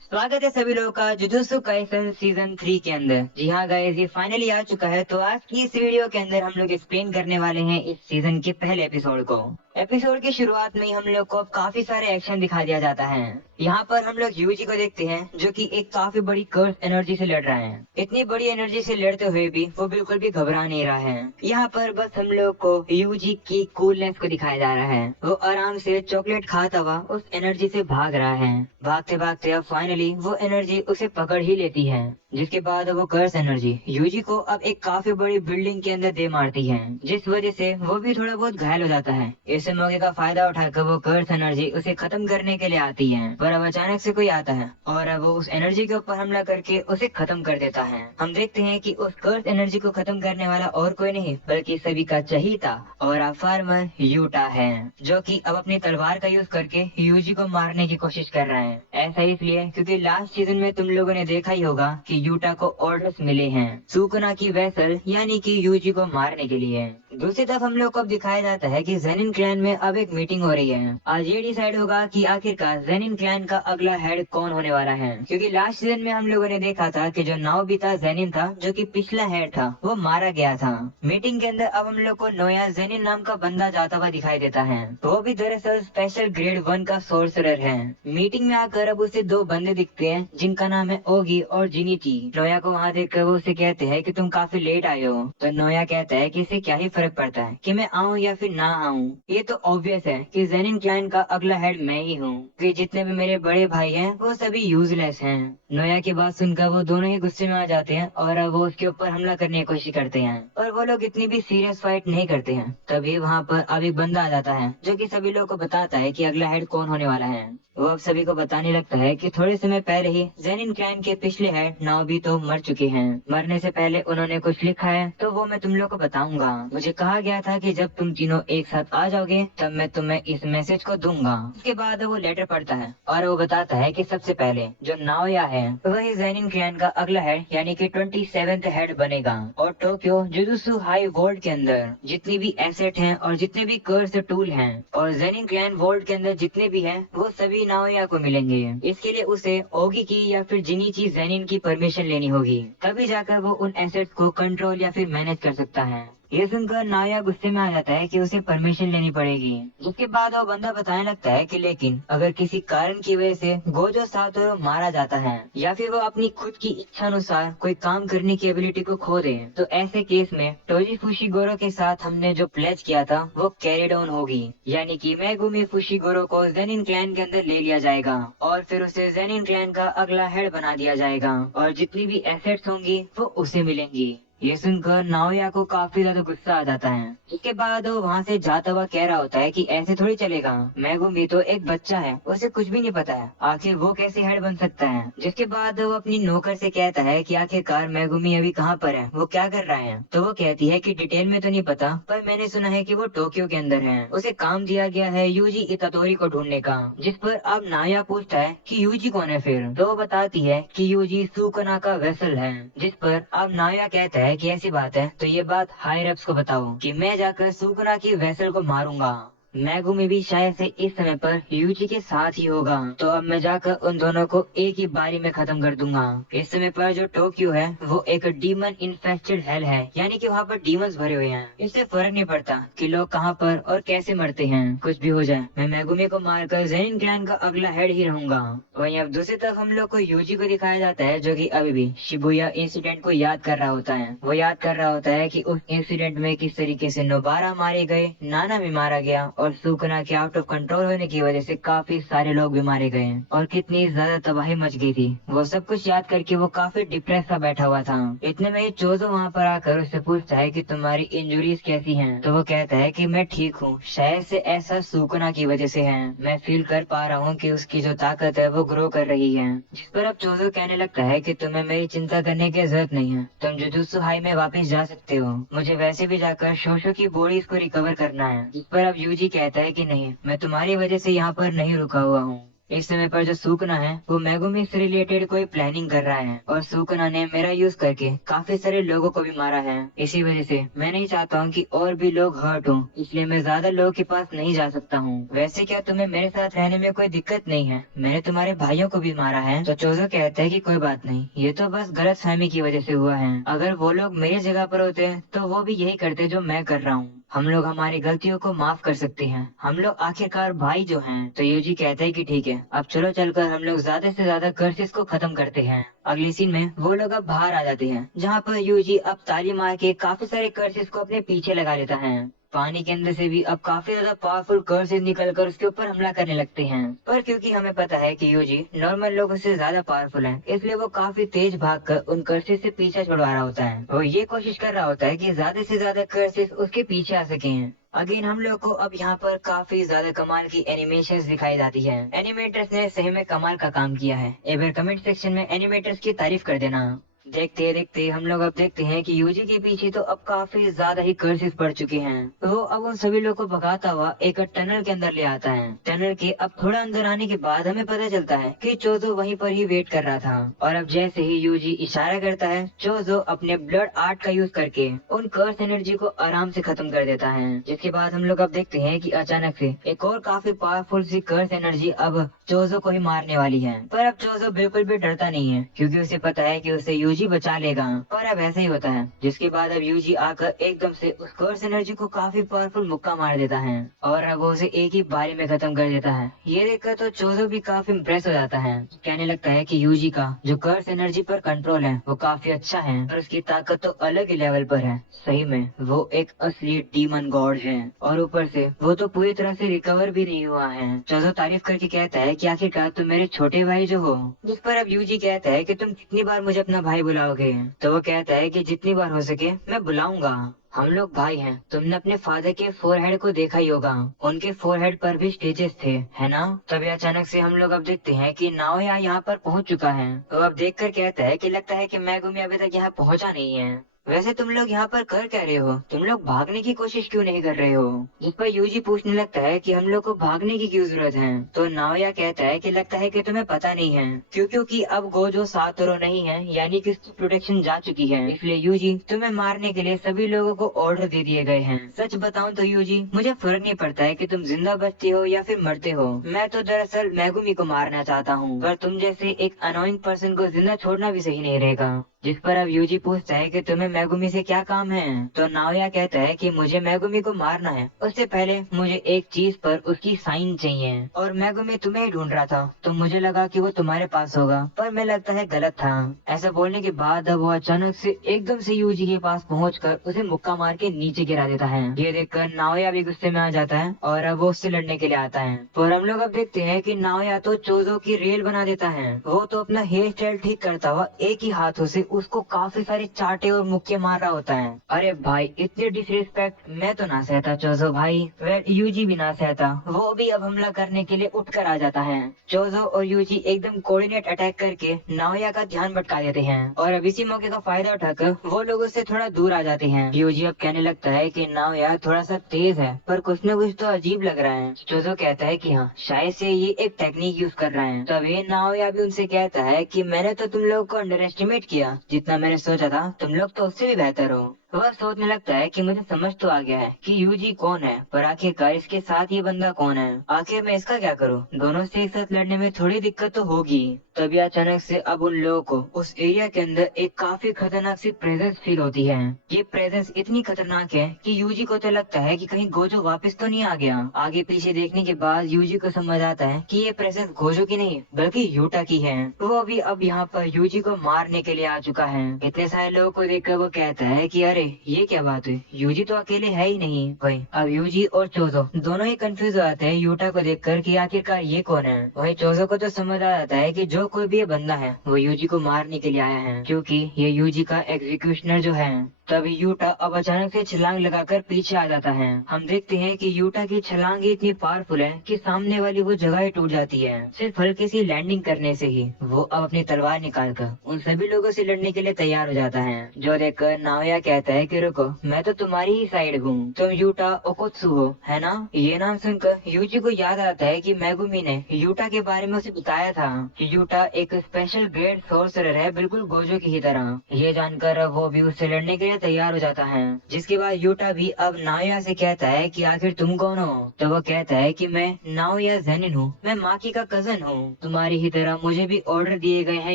स्वागत है सभी लोगों का जुजुत्सु काइसेन सीजन 3 के अंदर। जी हाँ गाइस, ये फाइनली आ चुका है। तो आज की इस वीडियो के अंदर हम लोग एक्सप्लेन करने वाले हैं इस सीजन के पहले एपिसोड को। एपिसोड की शुरुआत में ही हम लोग को काफी सारे एक्शन दिखा दिया जाता है। यहाँ पर हम लोग यूजी को देखते हैं जो कि एक काफी बड़ी कर्स एनर्जी से लड़ रहा है। इतनी बड़ी एनर्जी से लड़ते हुए भी वो बिल्कुल भी घबरा नहीं रहा है। यहाँ पर बस हम लोग को यूजी की कूलनेस को दिखाया जा रहा है। वो आराम से चॉकलेट खाता हुआ उस एनर्जी से भाग रहा है। भागते भागते अब फाइनली वो एनर्जी उसे पकड़ ही लेती है, जिसके बाद वो कर्स एनर्जी यूजी को अब एक काफी बड़ी बिल्डिंग के अंदर दे मारती है, जिस वजह से वो भी थोड़ा बहुत घायल हो जाता है। इस मौके का फायदा उठाकर वो कर्स एनर्जी उसे खत्म करने के लिए आती है, पर अब अचानक से कोई आता है और अब वो उस एनर्जी के ऊपर हमला करके उसे खत्म कर देता है। हम देखते हैं कि उस कर्स एनर्जी को खत्म करने वाला और कोई नहीं बल्कि सभी का चहीता और फार्मर यूटा है, जो कि अब अपनी तलवार का यूज करके यूजी को मारने की कोशिश कर रहा है। ऐसा इसलिए क्योंकि लास्ट सीजन में तुम लोगों ने देखा ही होगा कि यूटा को ऑर्डर्स मिले हैं सुकुना की वेसल यानी कि यूजी को मारने के लिए। दूसरी तरफ हम लोग को अब दिखाया जाता है कि जेनिन क्लैन में अब एक मीटिंग हो रही है। आज ये डिसाइड होगा कि आखिरकार जेनिन क्लैन का अगला हेड कौन होने वाला है, क्योंकि लास्ट सीजन में हम लोगों ने देखा था कि जो नाओबिता जेनिन था, जो कि पिछला हेड था, वो मारा गया था। मीटिंग के अंदर अब हम लोग को नोया जेनिन नाम का बंदा जाता हुआ दिखाई देता है। वो भी दरअसल स्पेशल ग्रेड 1 का सोर्सरर है। मीटिंग में आकर अब उसे दो बंदे दिखते हैं जिनका नाम है ओगी और जिनीची। नोया को वहाँ देखकर वो उसे कहते हैं कि तुम काफी लेट आए हो। तो नोया कहता है कि इससे क्या ही फर्क पड़ता है कि मैं आऊँ या फिर ना आऊँ। ये तो ऑब्वियस है कि जेनिन क्लाइन का अगला हेड मैं ही हूँ, कि जितने भी मेरे बड़े भाई हैं वो सभी यूजलेस हैं। नोया की बात सुनकर वो दोनों ही गुस्से में आ जाते हैं और अब वो उसके ऊपर हमला करने की कोशिश करते हैं, और वो लोग इतनी भी सीरियस फाइट नहीं करते हैं। तभी वहाँ पर अब एक बंदा आ जाता है जो कि सभी लोगों को बताता है कि अगला हेड कौन होने वाला है। वो अब सभी को बताने लगता है कि थोड़े समय पहले ही जेनिन क्लैन के पिछले हेड नाओबितो मर चुके हैं। मरने से पहले उन्होंने कुछ लिखा है तो वो मैं तुम लोग को बताऊंगा। मुझे कहा गया था कि जब तुम तीनों एक साथ आ जाओगे तब मैं तुम्हें इस मैसेज को दूंगा। उसके बाद वो लेटर पढ़ता है और वो बताता है कि सबसे पहले जो नाओया है वही जेनिन क्लैन का अगला हेड यानी कि 27th हेड बनेगा, और टोक्यो जुजुत्सु हाई वर्ल्ड के अंदर जितनी भी एसेट हैं और जितने भी कर्स टूल हैं और जेनिन क्लैन वर्ल्ड के अंदर जितने भी हैं वो सभी नाओया को मिलेंगे। इसके लिए उसे ओगी की या फिर जिनीची जेनिन की परमिशन लेनी होगी, तभी जाकर वो उन एसेट्स को कंट्रोल या फिर मैनेज कर सकता है। ये सुनकर नाया गुस्से में आ जाता है कि उसे परमिशन लेनी पड़ेगी। जिसके बाद वो बंदा बताने लगता है कि लेकिन अगर किसी कारण की वजह से गोजो सातोरो मारा जाता है या फिर वो अपनी खुद की इच्छा अनुसार कोई काम करने की एबिलिटी को खो दे, तो ऐसे केस में टोजी फुशिगोरो के साथ हमने जो प्लेज किया था वो कैरी डाउन होगी, यानी कि मेगुमी फुशिगोरो को जेनिन क्लैन के अंदर ले लिया जाएगा और फिर उसे जेनिन क्लैन का अगला हेड बना दिया जाएगा और जितनी भी एसेट्स होंगी वो उसे मिलेंगी। ये सुनकर नाओया को काफी ज्यादा गुस्सा आ जाता है। इसके बाद वो वहाँ से जाता हुआ कह रहा होता है कि ऐसे थोड़ी चलेगा, मेगुमी तो एक बच्चा है, उसे कुछ भी नहीं पता है, आखिर वो कैसे हेड बन सकता है। जिसके बाद वो अपनी नौकर से कहता है कि आखिरकार मेगुमी अभी कहाँ पर है, वो क्या कर रहा है। तो वो कहती है कि डिटेल में तो नहीं पता, पर मैंने सुना है कि वो टोक्यो के अंदर है, उसे काम दिया गया है यूजी इतातोरी को ढूंढने का। जिस पर अब नाया पूछता है कि यूजी कौन है फिर, तो वो बताती है कि यूजी सुकना का वेसल है। जिस पर अब नाया कहता है कि ऐसी बात है तो ये बात हायर अप्स को बताओ कि मैं जाकर सुकुना की वेसल को मारूंगा। मैगुमी भी शायद से इस समय पर यूजी के साथ ही होगा, तो अब मैं जाकर उन दोनों को एक ही बारी में खत्म कर दूंगा। इस समय पर जो टोक्यो है वो एक डीमन इन्फेस्टेड हेल है, यानी कि वहाँ पर डीमंस भरे हुए हैं। इससे फर्क नहीं पड़ता कि लोग कहाँ पर और कैसे मरते हैं, कुछ भी हो जाए, मैं मैगुमी को मारकर जेनिन क्लैन का अगला हेड ही रहूंगा। वहीं अब दूसरी तरफ हम लोग को यूजी को दिखाया जाता है जो कि अभी भी शिबुया इंसिडेंट को याद कर रहा होता है। वो याद कर रहा होता है कि उस इंसिडेंट में किस तरीके से नोबारा मारे गए, नाना भी मारा गया और सुकुना के आउट ऑफ कंट्रोल होने की वजह से काफी सारे लोग भी मारे गए और कितनी ज्यादा तबाही मच गई थी। वो सब कुछ याद करके वो काफी डिप्रेस सा बैठा हुआ था। इतने में चोजो वहाँ पर आकर उससे पूछता है कि तुम्हारी इंजुरीज कैसी हैं। तो वो कहता है कि मैं ठीक हूँ, शायद से ऐसा सुकुना की वजह से है, मैं फील कर पा रहा हूँ कि उसकी जो ताकत है वो ग्रो कर रही है। जिस पर अब चोजो कहने लगता है कि तुम्हें मेरी चिंता करने की जरूरत नहीं है, तुम जुजुत्सु हाई में वापस जा सकते हो, मुझे वैसे भी जाकर शोशो की बॉडीज को रिकवर करना है। जिस पर अब यूजी कहता है कि नहीं, मैं तुम्हारी वजह से यहाँ पर नहीं रुका हुआ हूँ, इस समय पर जो सुकना है वो मेगुमी से रिलेटेड कोई प्लानिंग कर रहा है और सुकना ने मेरा यूज करके काफी सारे लोगों को भी मारा है। इसी वजह से मैं नहीं चाहता हूँ कि और भी लोग हर्ट हों, इसलिए मैं ज्यादा लोगों के पास नहीं जा सकता हूँ। वैसे क्या तुम्हें मेरे साथ रहने में कोई दिक्कत नहीं है? मैंने तुम्हारे भाइयों को भी मारा है। तो चोजो कहता है कि कोई बात नहीं, ये तो बस गलतफहमी की वजह से हुआ है। अगर वो लोग मेरी जगह पर होते तो वो भी यही करते जो मैं कर रहा हूँ। हम लोग हमारी गलतियों को माफ कर सकते हैं, हम लोग आखिरकार भाई जो हैं। तो यूजी कहता है कि ठीक है, अब चलो चलकर हम लोग ज्यादा से ज्यादा कर्सेस को खत्म करते हैं। अगली सीन में वो लोग अब बाहर आ जाते हैं, जहाँ पर यूजी अब ताली मार के काफी सारे कर्सेस को अपने पीछे लगा लेता है। पानी के अंदर से भी अब काफी ज्यादा पावरफुल कर्सेस निकलकर उसके ऊपर हमला करने लगते हैं। पर क्योंकि हमें पता है कि यूजी नॉर्मल लोगों से ज्यादा पावरफुल है, इसलिए वो काफी तेज भागकर उन कर्सेस से पीछा छुड़वा रहा होता है। वो ये कोशिश कर रहा होता है कि ज्यादा से ज्यादा कर्सेस उसके पीछे आ सके। अगेन हम लोग को अब यहाँ पर काफी ज्यादा कमाल की एनिमेशंस दिखाई जाती है। एनिमेटर्स ने सही में कमाल का काम किया है। एक बार कमेंट सेक्शन में एनिमेटर्स की तारीफ कर देना। देखते देखते हम लोग अब देखते हैं कि यूजी के पीछे तो अब काफी ज्यादा ही कर्सेस पड़ चुके हैं। वो अब उन सभी लोग को भगाता हुआ एक टनल के अंदर ले आता है। टनल के अब थोड़ा अंदर आने के बाद हमें पता चलता है कि चोजो वहीं पर ही वेट कर रहा था। और अब जैसे ही यूजी इशारा करता है, चोजो अपने ब्लड आर्ट का यूज करके उन कर्स एनर्जी को आराम से खत्म कर देता है। जिसके बाद हम लोग अब देखते हैं कि अचानक से एक और काफी पावरफुल सी कर्स एनर्जी अब चोजो को ही मारने वाली है। पर अब चोजो बिल्कुल भी डरता नहीं है, क्योंकि उसे पता है कि उसे यूजी बचा लेगा। पर अब ऐसा ही होता है, जिसके बाद अब यूजी आकर एकदम से उस कर्स एनर्जी को काफी पावरफुल मुक्का मार देता है और अब वो उसे एक ही बारी में खत्म कर देता है। ये देखकर तो चोजो भी काफी इम्प्रेस हो जाता है। कहने लगता है कि यूजी का जो कर्स एनर्जी पर कंट्रोल है वो काफी अच्छा है और उसकी ताकत तो अलग ही लेवल पर है। सही में वो एक असली डीमन गॉड है और ऊपर से वो तो पूरी तरह से रिकवर भी नहीं हुआ है। चोजो तारीफ करके कहता है कि आखिरकार तुम मेरे छोटे भाई जो हो। जिस पर अब यूजी कहता है कि तुम कितनी बार मुझे अपना भाई बुलाओगे? तो वो कहता है कि जितनी बार हो सके मैं बुलाऊंगा। हम लोग भाई हैं। तुमने अपने फादर के फोरहेड को देखा ही होगा, उनके फोरहेड पर भी स्टेजेस थे, है ना? तभी अचानक से हम लोग अब देखते हैं कि नाओया यहाँ पर पहुँच चुका है। वो अब देखकर कहता है कि लगता है कि मेगुमी अभी तक यहाँ पहुँचा नहीं है। वैसे तुम लोग यहाँ पर कर क्या रहे हो? तुम लोग भागने की कोशिश क्यों नहीं कर रहे हो? जिस पर यूजी पूछने लगता है कि हम लोग को भागने की क्यों जरूरत है? तो नाओया कहता है कि लगता है कि तुम्हें पता नहीं है, क्योंकि अब गोजो सातोरो नहीं है, यानी कि उसकी प्रोटेक्शन जा चुकी है। इसलिए यूजी तुम्हें मारने के लिए सभी लोगों को ऑर्डर दे दिए गए हैं। सच बताऊं तो यूजी, मुझे फर्क नहीं पड़ता है कि तुम जिंदा बचते हो या फिर मरते हो। मैं तो दरअसल मेगुमी को मारना चाहता हूँ, पर तुम जैसे एक अनोइंग पर्सन को जिंदा छोड़ना भी सही नहीं रहेगा। जिस पर अब यूजी पूछता है कि तुम्हें मेगुमी से क्या काम है? तो नाओया कहता है कि मुझे मेगुमी को मारना है, उससे पहले मुझे एक चीज पर उसकी साइन चाहिए। और मेगुमी तुम्हें ही ढूंढ रहा था, तो मुझे लगा कि वो तुम्हारे पास होगा, पर मैं लगता है गलत था। ऐसा बोलने के बाद अब वो अचानक से एकदम से यूजी के पास पहुंचकर उसे मुक्का मार के नीचे गिरा देता है। ये देखकर नाओया भी गुस्से में आ जाता है और अब वो उससे लड़ने के लिए आता है। और हम लोग अब देखते हैं कि नाओया तो चोजो की रेल बना देता है। वो तो अपना हेयर स्टाइल ठीक करता हुआ एक ही हाथों से उसको काफी सारे चाटे और मुक्के मार रहा होता है। अरे भाई, इतनी डिसरिस्पेक्ट मैं तो ना सहता चोजो भाई, वे यूजी भी ना सहता। वो भी अब हमला करने के लिए उठकर आ जाता है। चोजो और यूजी एकदम कोऑर्डिनेट अटैक करके नाओया का ध्यान भटका देते हैं और अब इसी मौके का फायदा उठाकर वो लोगों से थोड़ा दूर आ जाते हैं। यूजी अब कहने लगता है कि नाओया थोड़ा सा तेज है, पर कुछ न कुछ तो अजीब लग रहा है। चोजो कहता है कि हाँ, शायद से ये एक टेक्निक यूज कर रहा है। तभी नाओया भी उनसे कहता है कि मैंने तो तुम लोगों को अंडर एस्टिमेट किया, जितना मैंने सोचा था तुम लोग तो उससे भी बेहतर हो। वह सोचने लगता है कि मुझे समझ तो आ गया है कि यूजी कौन है, पर आखिरकार इसके साथ ये बंदा कौन है? आखिर मैं इसका क्या करूं? दोनों से एक साथ लड़ने में थोड़ी दिक्कत तो होगी। तभी अचानक से अब उन लोगों को उस एरिया के अंदर एक काफी खतरनाक सी प्रेजेंस फील होती है। ये प्रेजेंस इतनी खतरनाक है कि यूजी को तो लगता है कि कहीं गोजो वापस तो नहीं आ गया। आगे पीछे देखने के बाद यूजी को समझ आता है कि ये प्रेजेंस गोजो की नहीं बल्कि यूटा की है। वो भी अब यहाँ पर यूजी को मारने के लिए आ चुका है। इतने सारे लोगों को देखकर वो कहता है कि अरे ये क्या बात है, यूजी तो अकेले है ही नहीं। वही अब यूजी और चोजो दोनों ही कंफ्यूज हो जाते हैं यूटा को देखकर कि आखिरकार ये कौन है। वही चोजो को तो समझ आ जाता है कि जो कोई भी ये बंदा है वो यूजी को मारने के लिए आया है, क्योंकि ये यूजी का एग्जीक्यूशनर जो है। तभी यूटा अब अचानक से छलांग लगाकर पीछे आ जाता है। हम देखते हैं कि यूटा की छलांग ही इतनी पावरफुल है कि सामने वाली वो जगह ही टूट जाती है। सिर्फ हल्की सी लैंडिंग करने से ही वो अब अपनी तलवार निकालकर उन सभी लोगों से लड़ने के लिए तैयार हो जाता है। जो देखकर नाओया कहता है कि रुको, मैं तो तुम्हारी ही साइड हूँ, तुम यूटा ओकोत्सु हो, है ना। ये नाम सुनकर यूजी को याद आता है कि मेगुमी ने यूटा के बारे में उसे बताया था कि यूटा एक स्पेशल ग्रेड सोर्सरर है, बिल्कुल गोजो की ही तरह। ये जानकर वो भी उससे लड़ने के लिए तैयार हो जाता है। जिसके बाद यूटा भी अब नाओया से कहता है कि आखिर तुम कौन हो। तो वो कहता है कि मैं नाओया ज़ेनिन हूँ, मैं माकी का कजन हूँ, तुम्हारी ही तरह मुझे भी ऑर्डर दिए गए हैं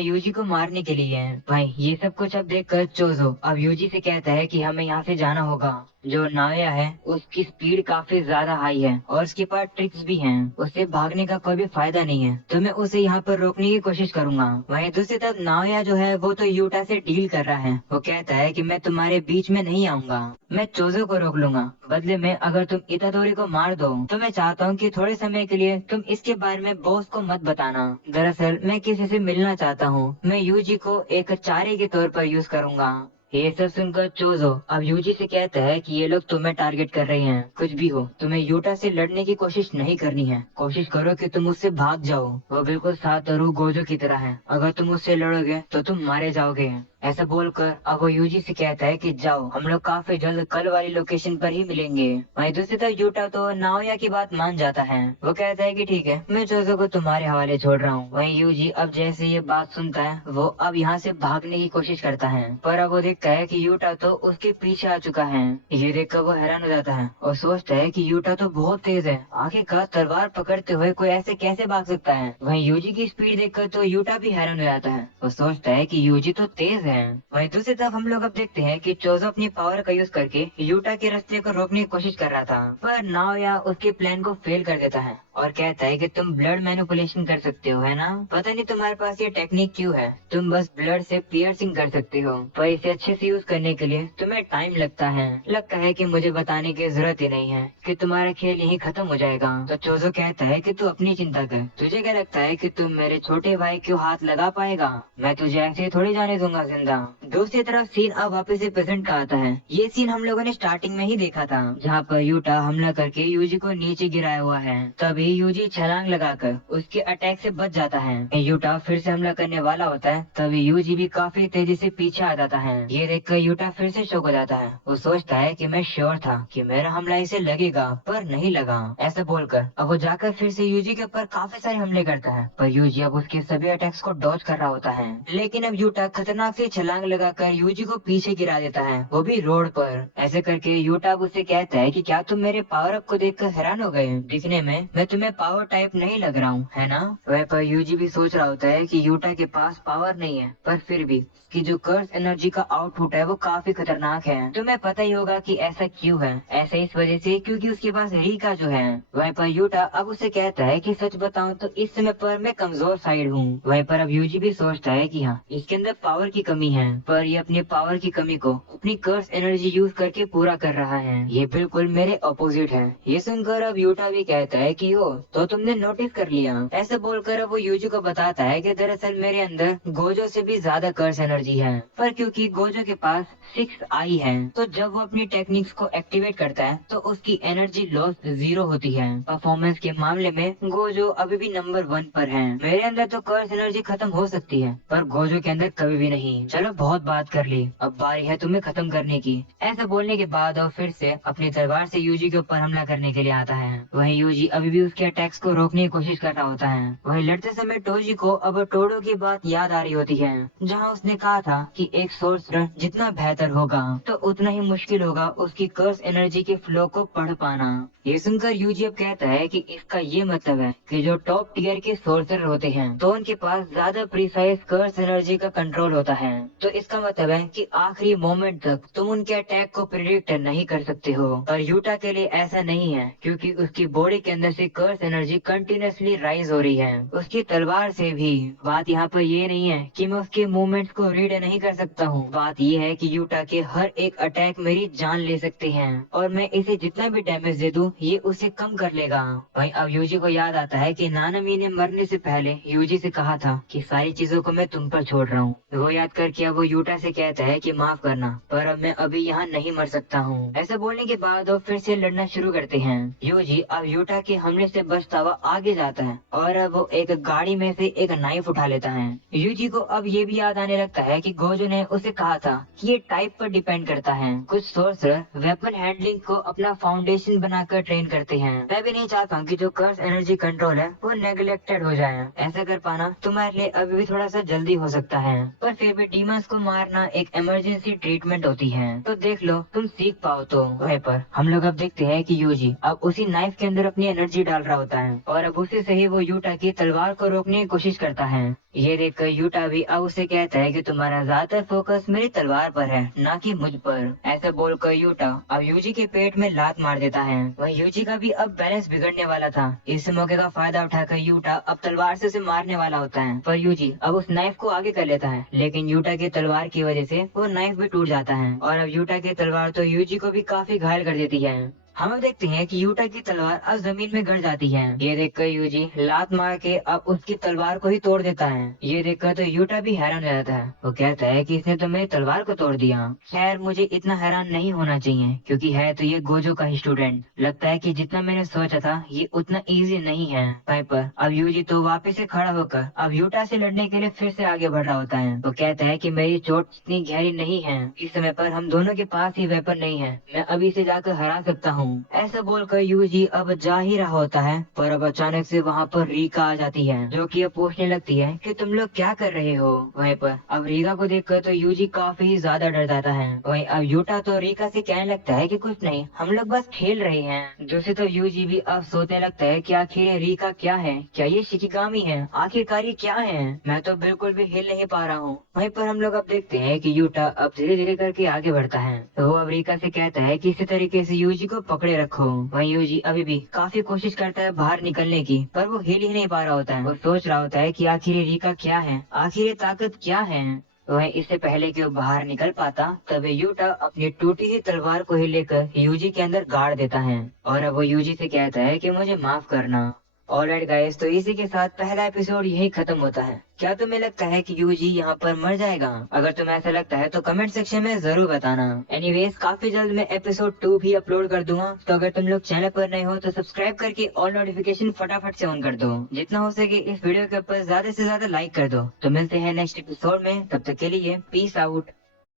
यूजी को मारने के लिए। भाई ये सब कुछ अब देखकर चोजो अब यूजी से कहता है कि हमें यहाँ से जाना होगा। जो नाया है उसकी स्पीड काफी ज्यादा हाई है और उसके पास ट्रिक्स भी हैं। उससे भागने का कोई भी फायदा नहीं है, तो मैं उसे यहाँ पर रोकने की कोशिश करूंगा। वहीं दूसरी तरफ नाया जो है वो तो यूटा से डील कर रहा है। वो कहता है कि मैं तुम्हारे बीच में नहीं आऊंगा, मैं चोजो को रोक लूंगा। बदले में अगर तुम इतादोरी को मार दो तो मैं चाहता हूँ कि थोड़े समय के लिए तुम इसके बारे में बॉस को मत बताना। दरअसल मैं किसी से मिलना चाहता हूँ, मैं यूजी को एक चारे के तौर पर यूज करूंगा। ये सब सुनकर चोजो अब यूजी से कहता है कि ये लोग तुम्हें टारगेट कर रहे हैं। कुछ भी हो, तुम्हें यूटा से लड़ने की कोशिश नहीं करनी है। कोशिश करो कि तुम उससे भाग जाओ। वो बिल्कुल सातोरू गोजो की तरह है, अगर तुम उससे लड़ोगे तो तुम मारे जाओगे। ऐसा बोलकर अब वो यूजी से कहता है कि जाओ, हम लोग काफी जल्द कल वाली लोकेशन पर ही मिलेंगे। वहीं दूसरी तरफ यूटा तो नाओया की बात मान जाता है। वो कहता है कि ठीक है, मैं चोजो को तुम्हारे हवाले छोड़ रहा हूँ। वहीं यूजी अब जैसे ये बात सुनता है वो अब यहाँ से भागने की कोशिश करता है, पर अब वो देखता है कि यूटा तो उसके पीछे आ चुका है। ये देखकर वो हैरान हो जाता है और सोचता है कि यूटा तो बहुत तेज है, आखिरकार तलवार पकड़ते हुए कोई ऐसे कैसे भाग सकता है। वहीं यूजी की स्पीड देखकर तो यूटा भी हैरान हो जाता है। वो सोचता है कि यूजी तो तेज है। वहीं दूसरी तरफ हम लोग अब देखते हैं कि चोजो अपनी पावर का यूज करके यूटा के रास्ते को रोकने की कोशिश कर रहा था, पर नाओया उसके प्लान को फेल कर देता है और कहता है कि तुम ब्लड मैनिपुलेशन कर सकते हो, है ना। पता नहीं तुम्हारे पास ये टेक्निक क्यों है, तुम बस ब्लड से पियर्सिंग कर सकते हो, पर इसे अच्छे से यूज करने के लिए तुम्हें टाइम लगता है। लगता है कि मुझे बताने की जरूरत ही नहीं है कि तुम्हारा खेल यहीं खत्म हो जाएगा। तो चोजो कहता है कि तू अपनी चिंता कर, तुझे क्या लगता है कि तुम मेरे छोटे भाई क्यों हाथ लगा पाएगा, मैं तुझे ऐसे ही थोड़ी जाने दूंगा जिंदा। दूसरी तरफ सीन अब वापस से प्रेजेंट का आता है। ये सीन हम लोगों ने स्टार्टिंग में ही देखा था, जहाँ पर यूटा हमला करके यूजी को नीचे गिराया हुआ है। तभी यूजी छलांग लगाकर उसके अटैक से बच जाता है। यूटा फिर से हमला करने वाला होता है, तभी यूजी भी काफी तेजी से पीछे आ जाता है। ये देखकर यूटा फिर से शॉक हो जाता है। वो सोचता है कि मैं श्योर था कि मेरा हमला इसे लगेगा, पर नहीं लगा। ऐसा बोलकर अब वो जाकर फिर से यूजी के ऊपर काफी सारे हमले करता है, पर यूजी अब उसके सभी अटैक्स को डॉज कर रहा होता है। लेकिन अब यूटा खतरनाक से छलांग लगाकर यूजी को पीछे गिरा देता है, वो भी रोड पर। ऐसे करके यूटा अब उससे कहता है कि क्या तुम मेरे पावर अप को देखकर हैरान हो गए, दिखने में मैं तुम्हें पावर टाइप नहीं लग रहा हूँ, है ना। वह पर यूजी भी सोच रहा होता है कि यूटा के पास पावर नहीं है, पर फिर भी कि जो कर्स एनर्जी का आउटपुट है वो काफी खतरनाक है। तुम्हें पता ही होगा कि ऐसा क्यों है, ऐसा इस वजह से क्योंकि उसके पास रीका जो है। वहीं पर यूटा अब उसे कहता है कि सच बताऊं तो इस समय पर मैं कमजोर साइड हूँ। वहीं पर अब यूजी भी सोचता है कि हाँ, इसके अंदर पावर की कमी है, पर ये अपनी पावर की कमी को अपनी कर्स एनर्जी यूज करके पूरा कर रहा है। ये बिल्कुल मेरे अपोजिट है। ये सुनकर अब यूटा भी कहता है कि हो तो तुमने नोटिस कर लिया। ऐसे बोलकर अब वो यूजी को बताता है कि दरअसल मेरे अंदर गोजो से भी ज्यादा कर्स एनर्जी है, पर क्योंकि गोजो के पास 6 आई है, तो जब वो अपनी टेक्निक्स को एक्टिवेट करता है तो उसकी एनर्जी लॉस 0 होती है। परफॉर्मेंस के मामले में गोजो अभी भी नंबर 1 पर है। मेरे अंदर तो कर्स एनर्जी खत्म हो सकती है, पर गोजो के अंदर कभी भी नहीं। चलो बहुत बात कर ली, अब बारी है तुम्हें खत्म करने की। ऐसा बोलने के बाद और फिर से अपनी तलवार से यूजी के ऊपर हमला करने के लिए आता है। वहीं यूजी अभी भी उसके अटैक्स को रोकने की कोशिश कर रहा होता है। वहीं लड़ते समय टोजी को अब टोडो की बात याद आ रही होती है, जहाँ उसने कहा था कि एक सोर्सरर जितना बेहतर होगा तो उतना ही मुश्किल होगा उसकी कर्स एनर्जी के फ्लो को पढ़ पाना। ये सुनकर यूजी अब कहता है कि इसका ये मतलब है कि जो टॉप टियर के सोर्सरर होते हैं तो उनके पास ज्यादा प्रिसाइज कर्स एनर्जी का कंट्रोल होता है। तो इसका मतलब है कि आखिरी मोमेंट तक तुम उनके अटैक को प्रिडिक्ट नहीं कर सकते हो। पर यूटा के लिए ऐसा नहीं है, क्योंकि उसकी बॉडी के अंदर से कर्स एनर्जी कंटिन्यूअसली राइज हो रही है, उसकी तलवार से भी। बात यहाँ पर ये नहीं है कि मैं उसके मूवमेंट्स को रीड नहीं कर सकता हूँ, बात ये है कि यूटा के हर एक अटैक मेरी जान ले सकते हैं और मैं इसे जितना भी डैमेज दे दूं ये उसे कम कर लेगा। वहीं अब यूजी को याद आता है कि नानामी ने मरने से पहले यूजी से कहा था कि सारी चीजों को मैं तुम पर छोड़ रहा हूँ। वो याद करके अब वो यूटा से कहता है कि माफ करना, पर अब मैं अभी यहाँ नहीं मर सकता हूँ। ऐसा बोलने के बाद वो फिर से लड़ना शुरू करते हैं। यूजी अब यूटा के हमले से बचता हुआ आगे जाता है और अब वो एक गाड़ी में से एक नाइफ उठा लेता है। यूजी को अब ये भी याद आने लगता है कि गोजो ने उसे कहा था कि ये टाइप पर डिपेंड करता है। कुछ सोर्सर वेपन हैंडलिंग को अपना फाउंडेशन बनाकर ट्रेन करते हैं। मैं भी नहीं चाहता हूँ कि जो कर्स एनर्जी कंट्रोल है वो नेग्लेक्टेड हो जाए। ऐसा कर पाना तुम्हारे लिए अभी भी थोड़ा सा जल्दी हो सकता है, पर फिर भी डीमंस को मारना एक इमरजेंसी ट्रीटमेंट होती है, तो देख लो तुम सीख पाओ तो। वहीं पर हम लोग अब देखते हैं कि यूजी अब उसी नाइफ के अंदर अपनी एनर्जी डाल रहा होता है और अब उसी से ही वो यूटा की तलवार को रोकने की कोशिश करता है। ये देखकर यूटा भी अब उसे कहता है कि तुम्हारा ज्यादातर फोकस मेरी तलवार पर है, ना कि मुझ पर। ऐसा बोलकर यूटा अब यूजी के पेट में लात मार देता है। वहीं यूजी का भी अब बैलेंस बिगड़ने वाला था। इस मौके का फायदा उठाकर यूटा अब तलवार से उसे मारने वाला होता है, पर यूजी अब उस नाइफ को आगे कर लेता है, लेकिन यूटा की तलवार की वजह से वो नाइफ भी टूट जाता है और अब यूटा की तलवार तो यूजी को भी काफी घायल कर देती है। हम अब देखते हैं कि यूटा की तलवार अब जमीन में गिर जाती है। ये देखकर यूजी लात मार के अब उसकी तलवार को ही तोड़ देता है। ये देखकर तो यूटा भी हैरान हो जाता है। वो कहता है कि इसने तो मेरी तलवार को तोड़ दिया। खैर मुझे इतना हैरान नहीं होना चाहिए, क्योंकि है तो ये गोजो का ही स्टूडेंट। लगता है कि जितना मैंने सोचा था ये उतना इजी नहीं है। वहीं पर अब यूजी तो वापिस से खड़ा होकर अब यूटा से लड़ने के लिए फिर से आगे बढ़ रहा होता है। वो कहता है कि मेरी चोट इतनी गहरी नहीं है, इस समय पर हम दोनों के पास ही वेपन नहीं है, मैं अभी से जाकर हरा सकता हूँ। ऐसा बोलकर यूजी अब जा ही रहा होता है, पर अब अचानक से वहाँ पर रीका आ जाती है, जो कि अब पूछने लगती है कि तुम लोग क्या कर रहे हो। वहीं पर अब रीका को देखकर तो यूजी काफी ज्यादा डर जाता है। वहीं अब यूटा तो रीका से कहने लगता है कि कुछ नहीं, हम लोग बस खेल रहे हैं। दूसरी तो यूजी भी अब सोचने लगता है कि आखिर ये रीका क्या है, क्या ये शिकिगामी है, आखिरकार ये क्या है, मैं तो बिल्कुल भी हिल नहीं पा रहा हूँ। वहीं पर हम लोग अब देखते हैं कि यूटा अब धीरे धीरे करके आगे बढ़ता है। वो अब रीका से कहता है कि इसी तरीके से यूजी को पकड़े रखो। वहीं यूजी अभी भी काफी कोशिश करता है बाहर निकलने की, पर वो हिल ही नहीं पा रहा होता है। वो सोच रहा होता है कि आखिर ये रीका क्या है, आखिर ये ताकत क्या है। वहीं इससे पहले कि वो बाहर निकल पाता, तब यूटा अपनी टूटी हुई तलवार को ही लेकर यूजी के अंदर गाड़ देता है और अब वो यूजी से कहता है कि मुझे माफ करना। ऑलराइट गाइस, तो इसी के साथ पहला एपिसोड यही खत्म होता है। क्या तुम्हें लगता है कि यूजी यहाँ पर मर जाएगा? अगर तुम्हें ऐसा लगता है तो कमेंट सेक्शन में जरूर बताना। एनीवेज काफी जल्द मैं एपिसोड 2 भी अपलोड कर दूंगा, तो अगर तुम लोग चैनल पर नए हो तो सब्सक्राइब करके ऑल नोटिफिकेशन फटाफट से ऑन कर दो। जितना हो सके इस वीडियो के ऊपर ज्यादा से ज्यादा लाइक कर दो। तो मिलते हैं नेक्स्ट एपिसोड में, तब तक के लिए पीस आउट।